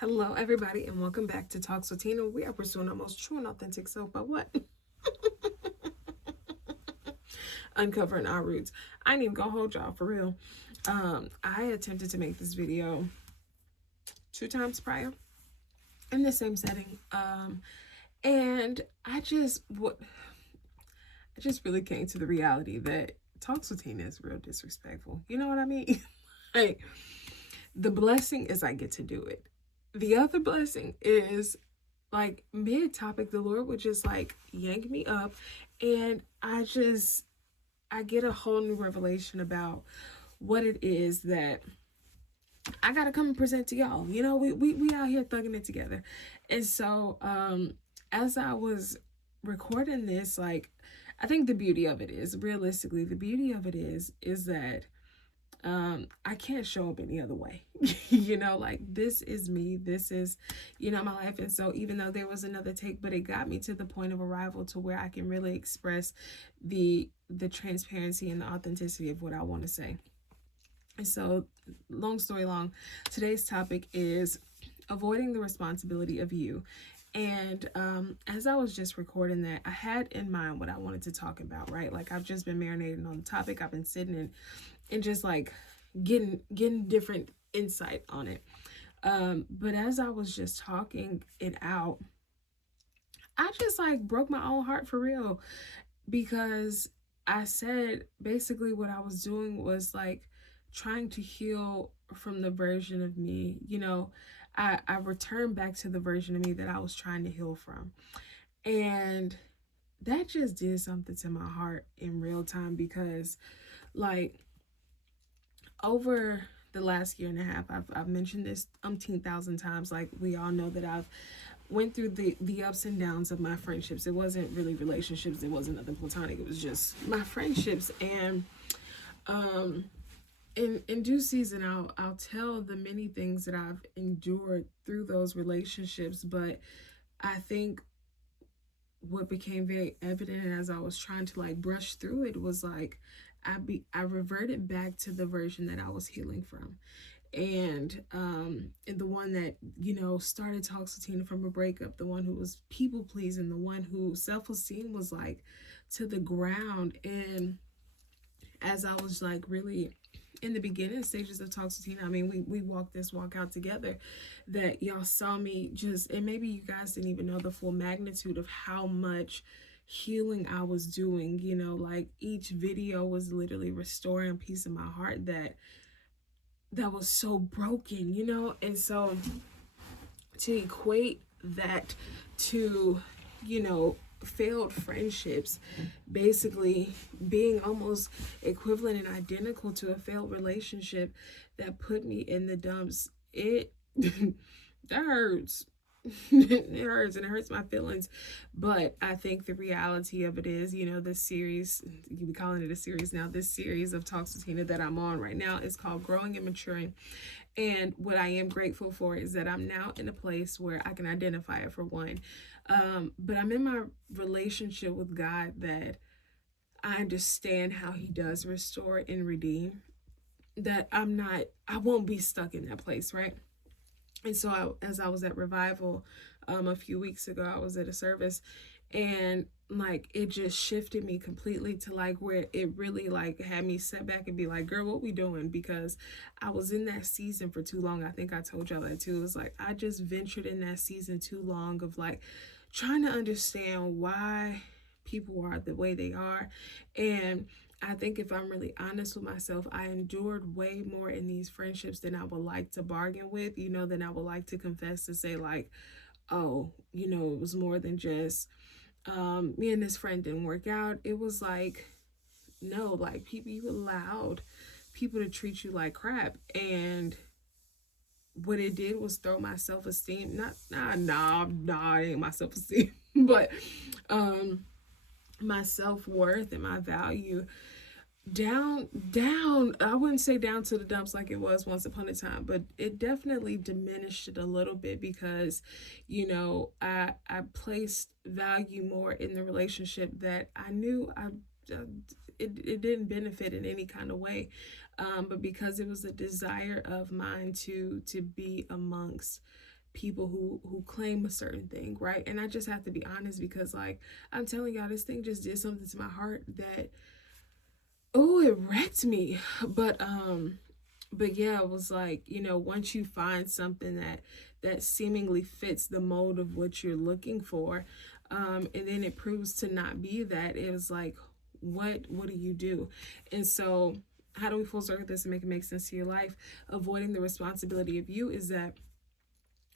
Hello, everybody, and welcome back to Talks with Tina. We are pursuing our most true and authentic self by what? Uncovering our roots. I ain't even gonna hold y'all for real. I attempted to make this video 2 times prior in the same setting. And I just really came to the reality that Talks with Tina is real disrespectful. You know what I mean? Like, the blessing is I get to do it. The other blessing is like mid topic, the Lord would just like yank me up, and I get a whole new revelation about what it is that I gotta come and present to y'all. You know, we out here thugging it together. And so as I was recording this, like, I think the beauty of it is, realistically, the beauty of it is that I can't show up any other way. You know, like, this is me, this is, my life. And so even though there was another take, but it got me to the point of arrival to where I can really express the transparency and the authenticity of what I want to say. And so, long story long, today's topic is avoiding the responsibility of you. And as I was just recording that, I had in mind what I wanted to talk about, right? Like, I've just been marinating on the topic. I've been sitting and just like getting different insight on it. But as I was just talking it out, I just like broke my own heart for real, because I said basically what I was doing was like trying to heal from the version of me. I returned back to the version of me that I was trying to heal from. And that just did something to my heart in real time, because like over the last year and a half, I've mentioned this umpteen thousand times. Like, we all know that I've went through the ups and downs of my friendships. It wasn't really relationships, it wasn't nothing platonic, it was just my friendships. And in due season, I'll tell the many things that I've endured through those relationships. But I think what became very evident as I was trying to like brush through it was like I reverted back to the version that I was healing from. And the one that, started Talks with Tina from a breakup, the one who was people pleasing, the one who self-esteem was like to the ground. And as I was like really in the beginning stages of Talks with Tina, I mean, we walked this walk out together, that y'all saw me just, and maybe you guys didn't even know the full magnitude of how much healing I was doing. Like, each video was literally restoring a piece of my heart that was so broken. And so to equate that to, failed friendships basically being almost equivalent and identical to a failed relationship that put me in the dumps, it that hurts. It hurts, and it hurts my feelings. But I think the reality of it is, this series, you can be calling it a series now, this series of Talks with Tina that I'm on right now is called Growing and Maturing. And what I am grateful for is that I'm now in a place where I can identify it, for one. But I'm in my relationship with God that I understand how He does restore and redeem. That I won't be stuck in that place, right? And so as I was at Revival a few weeks ago, I was at a service, and like, it just shifted me completely to like where it really like had me sit back and be like, girl, what we doing? Because I was in that season for too long. I think I told y'all that too. It was like I just ventured in that season too long of like trying to understand why people are the way they are. And I think if I'm really honest with myself, I endured way more in these friendships than I would like to bargain with, than I would like to confess, to say like, oh, it was more than just me and this friend didn't work out. It was like, no, like, people, you allowed people to treat you like crap. And what it did was throw my self-esteem, nah, it ain't my self-esteem, but my self-worth and my value down. I wouldn't say down to the dumps like it was once upon a time, but it definitely diminished it a little bit, because I placed value more in the relationship that I knew it didn't benefit in any kind of way, but because it was a desire of mine to be amongst people who claim a certain thing, right? And I just have to be honest, because like I'm telling y'all, this thing just did something to my heart that, oh, it wrecked me. But yeah, it was like, once you find something that seemingly fits the mold of what you're looking for, and then it proves to not be that, it was like, what do you do? And so how do we full circle this and make it make sense to your life? Avoiding the responsibility of you is that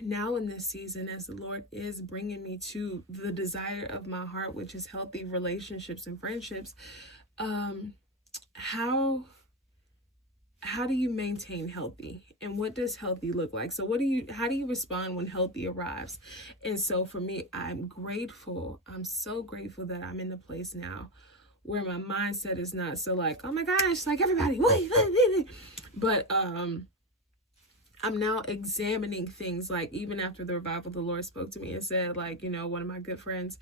now in this season, as the Lord is bringing me to the desire of my heart, which is healthy relationships and friendships, how do you maintain healthy, and what does healthy look like? So how do you respond when healthy arrives? And so for me, I'm so grateful that I'm in the place now where my mindset is not so like, oh my gosh, like everybody, wait. But I'm now examining things, like even after the revival, the Lord spoke to me and said, like, one of my good friends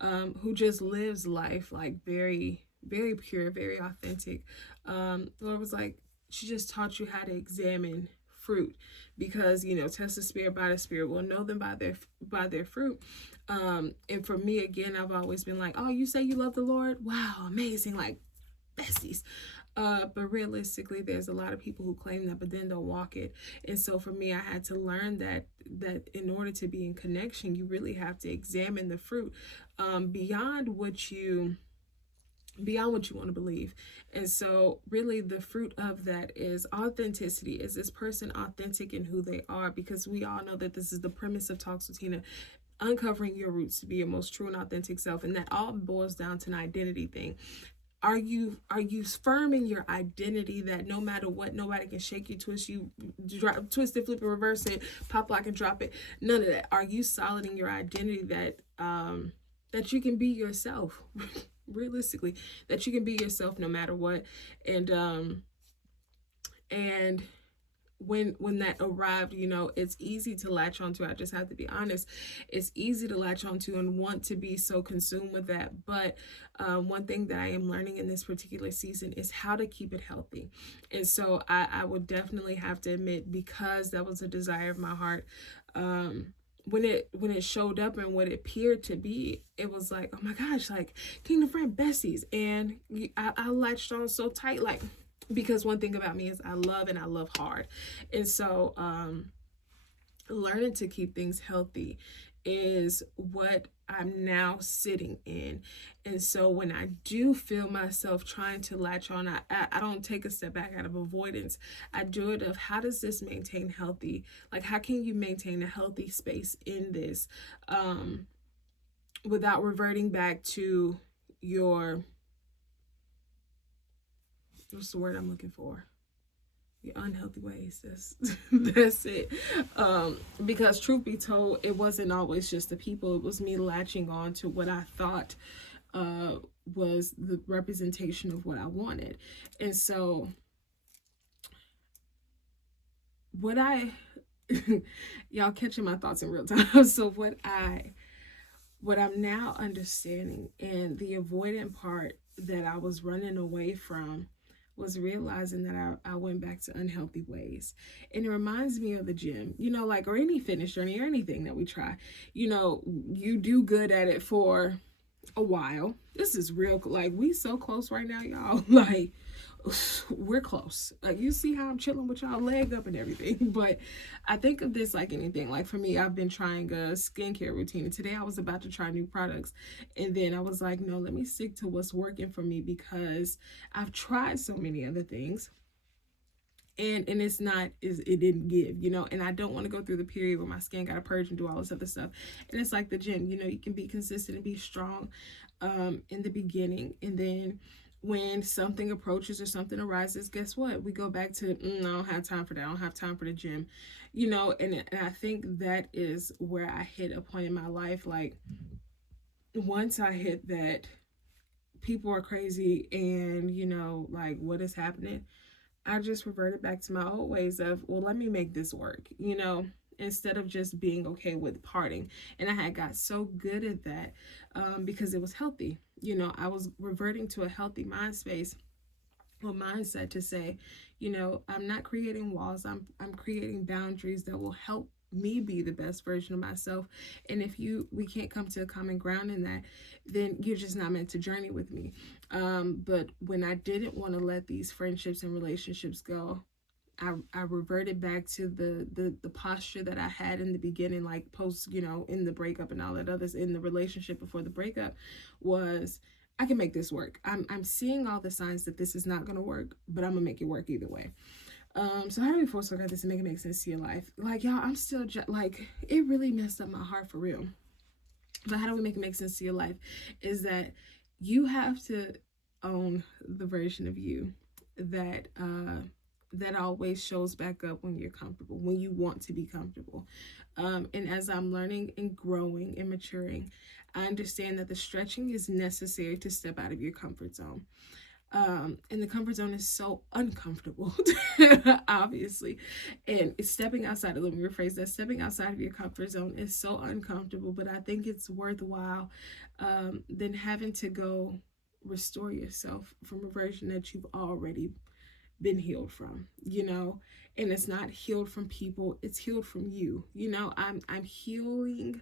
who just lives life like very, very pure, very authentic. The Lord was like, she just taught you how to examine fruit, because test the spirit by the spirit, will know them by their fruit. And for me, again, I've always been like, oh, you say you love the Lord, wow, amazing, like besties. But realistically, there's a lot of people who claim that but then don't walk it. And so for me, I had to learn that in order to be in connection, you really have to examine the fruit beyond what you want to believe. And so really the fruit of that is authenticity. Is this person authentic in who they are? Because we all know that this is the premise of Talks with Tina, uncovering your roots to be your most true and authentic self. And that all boils down to an identity thing. Are you firm in your identity that no matter what, nobody can shake you, twist you, twist it, flip it, reverse it, pop, lock, and drop it? None of that. Are you solid in your identity that that you can be yourself? Realistically, that you can be yourself no matter what. And when that arrived, it's easy to latch onto. I just have to be honest, it's easy to latch onto and want to be so consumed with that. But one thing that I am learning in this particular season is how to keep it healthy. And so I would definitely have to admit, because that was a desire of my heart, when it showed up and what it appeared to be, it was like, oh my gosh, like Kingdom Friend Besties. And I latched on so tight, like, because one thing about me is I love hard. And so learning to keep things healthy is what I'm now sitting in. And so when I do feel myself trying to latch on, I don't take a step back out of avoidance. I do it of, how does this maintain healthy? Like, how can you maintain a healthy space in this without reverting back to your, what's the word I'm looking for? Your unhealthy ways. That's it. Because truth be told, it wasn't always just the people. It was me latching on to what I thought was the representation of what I wanted. And so what y'all catching my thoughts in real time. So what I'm now understanding, and the avoidant part that I was running away from, was realizing that I went back to unhealthy ways. And it reminds me of the gym, like, or any fitness journey or anything that we try. You do good at it for a while. This is real, like, we so close right now, y'all. Like, we're close. Like, you see how I'm chilling with y'all, leg up and everything. But I think of this like anything. Like, for me, I've been trying a skincare routine, and today I was about to try new products, and then I was like, no, let me stick to what's working for me, because I've tried so many other things, and it didn't give, and I don't want to go through the period where my skin got to purge and do all this other stuff. And it's like the gym, you can be consistent and be strong in the beginning, and then when something approaches or something arises, guess what? We go back to, I don't have time for that. I don't have time for the gym, and I think that is where I hit a point in my life. Like, once I hit that people are crazy and, like, what is happening, I just reverted back to my old ways of, well, let me make this work, instead of just being okay with parting. And I had got so good at that because it was healthy. I was reverting to a healthy mindset to say, I'm not creating walls. I'm creating boundaries that will help me be the best version of myself. And if we can't come to a common ground in that, then you're just not meant to journey with me. But when I didn't want to let these friendships and relationships go, I reverted back to the posture that I had in the beginning, like post, in the breakup and all that others in the relationship before the breakup, was I can make this work. I'm seeing all the signs that this is not going to work, but I'm going to make it work either way. So how do we force look at this and make it make sense to your life? Like, y'all, I'm still like, it really messed up my heart for real. But how do we make it make sense to your life? Is that you have to own the version of you that that always shows back up when you're comfortable, when you want to be comfortable. And as I'm learning and growing and maturing, I understand that the stretching is necessary to step out of your comfort zone. And the comfort zone is so uncomfortable, obviously. And it's stepping outside, let me rephrase that, stepping outside of your comfort zone is so uncomfortable, but I think it's worthwhile than having to go restore yourself from a version that you've already been healed from, and it's not healed from people, it's healed from you. I'm healing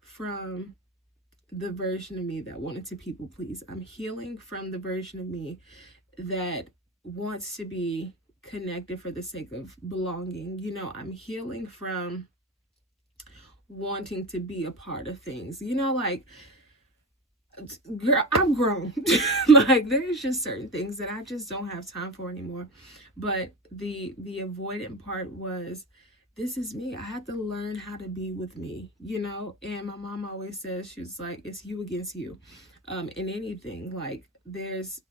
from the version of me that wanted to people please. I'm healing from the version of me that wants to be connected for the sake of belonging. I'm healing from wanting to be a part of things. Like, girl, I'm grown. Like, there's just certain things that I just don't have time for anymore. But the avoidant part was, this is me. I had to learn how to be with me, and my mom always says, she was like, it's you against you. In anything, like, there's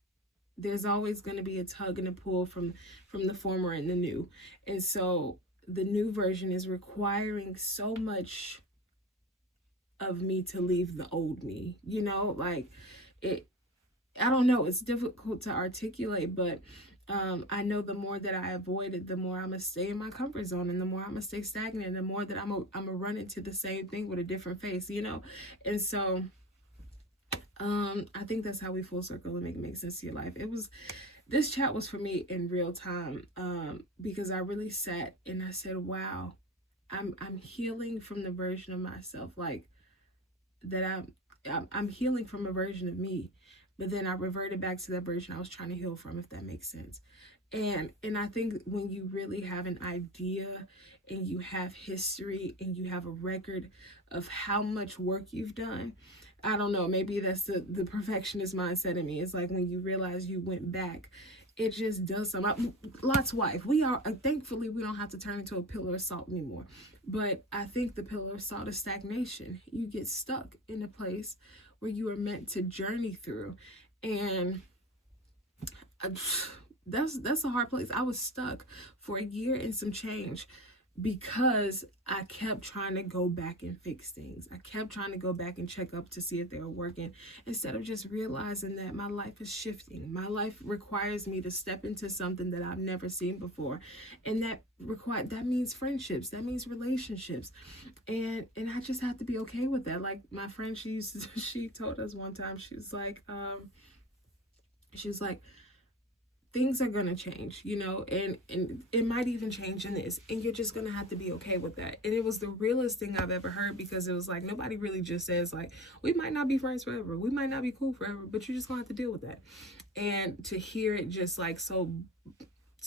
always going to be a tug and a pull from the former and the new. And so the new version is requiring so much of me to leave the old me, like, it, I don't know, it's difficult to articulate, but I know the more that I avoid it, the more I'm gonna stay in my comfort zone, and the more I'm gonna stay stagnant, and the more that I'm gonna run into the same thing with a different face, and so I think that's how we full circle and make it make sense to your life. This chat was for me in real time, because I really sat and I said, wow, I'm healing from the version of myself, like, that I'm healing from a version of me, but then I reverted back to that version I was trying to heal from, if that makes sense. And I think when you really have an idea and you have history and you have a record of how much work you've done, I don't know, maybe that's the perfectionist mindset in me. It's like when you realize you went back, it just does something. Lot's wife, thankfully we don't have to turn into a pillar of salt anymore. But I think the pillar of salt is stagnation. You get stuck in a place where you are meant to journey through. And that's a hard place. I was stuck for a year and some change because I kept trying to go back and fix things. I kept trying to go back and check up to see if they were working, instead of just realizing that my life is shifting. My life requires me to step into something that I've never seen before. And that means friendships, that means relationships. And I just have to be okay with that. Like, my friend, she told us one time, she was like, things are gonna change, and it might even change in this, and you're just gonna have to be okay with that. And it was the realest thing I've ever heard, because it was like, nobody really just says, like, we might not be friends forever, we might not be cool forever, but you're just gonna have to deal with that. And to hear it just like so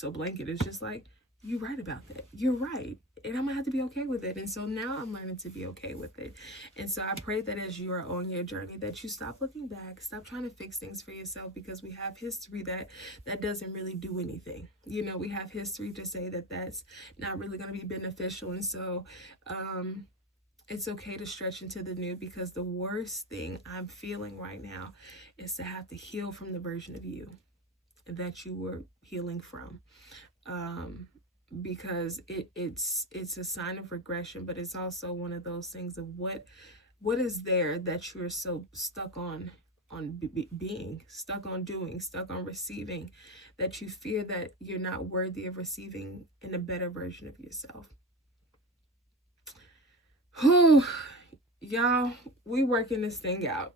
blanket, it's just like, you're right about that. You're right. And I'm gonna have to be okay with it. And so now I'm learning to be okay with it. And so I pray that as you are on your journey, that you stop looking back, stop trying to fix things for yourself, because we have history that doesn't really do anything. We have history to say that that's not really going to be beneficial. And so it's okay to stretch into the new, because the worst thing I'm feeling right now is to have to heal from the version of you that you were healing from. Because it's a sign of regression, but it's also one of those things of what is there that you're so stuck on being, stuck on doing, stuck on receiving, that you fear that you're not worthy of receiving in a better version of yourself. Whew, y'all, we working this thing out,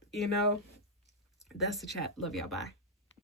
That's the chat. Love y'all. Bye.